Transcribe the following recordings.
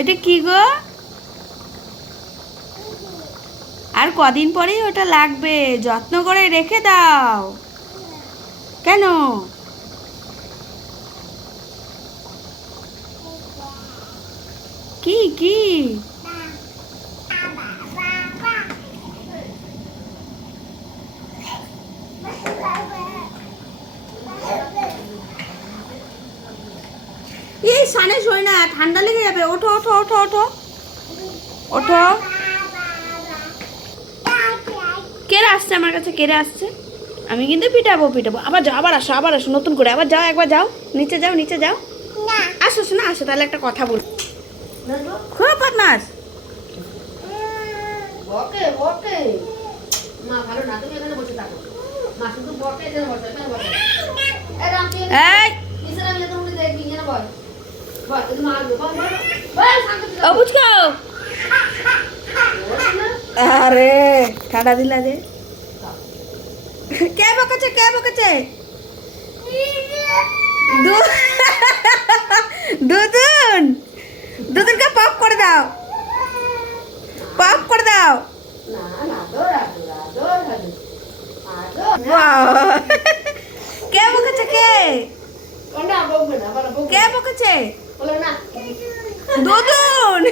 এটা কি গো? আর কদিন পরেই ওটা লাগবে, যত্ন করে রেখে দাও। কেন? কি কি? এই সানে শোয় না, ঠান্ডা লেগে যাবে। ওঠো ওঠো ওঠো ওঠো ওঠো। কেড়ে আসছে আমার কাছে, কেড়ে আসছে। আমি কিন্তু পিটাবো পিটাবো। আবার যাও, আবার আসো, আবার আসো নতুন করে। আবার যাও, একবার যাও, নিচে যাও, নিচে যাও। আসো শোনা, আসো। তাহলে একটা কথা বল। খুব বদমাস। বকে বকে মা ভালো না, তুমি এখানে বসে থাকো। মা শুধু বকে, এখানে বসে, এখানে বসে। এই রামতি এই নিচে নামিয়ে তুমি দেখবি এখানে বল। বল তুমি মারবে, বল বল বল শান্তি ও বুঝকাও। আরে ঠাডা দিলা যে। কে বকেছে, কে বকেছে? দুদুন, দুদুনকে পপ করে দাও, পপ করে দাও। না না আদর আদর আদর আদর আদর। বাহ! কে বকেছে, কে কোনটা বকবে না, বলো বকবে। কে বকেছে? বলো না। দুদুন।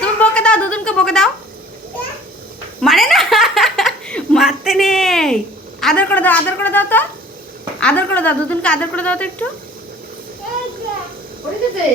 তুমি বকে দাও, দুদুনকে বকে দাও। মানে না, মারতে নেই। আদর করে দাও, আদর করে দাও তো। আদর করে দাও, দুদুনকে আদর করে দাও তো একটু। পড়ে গেছে।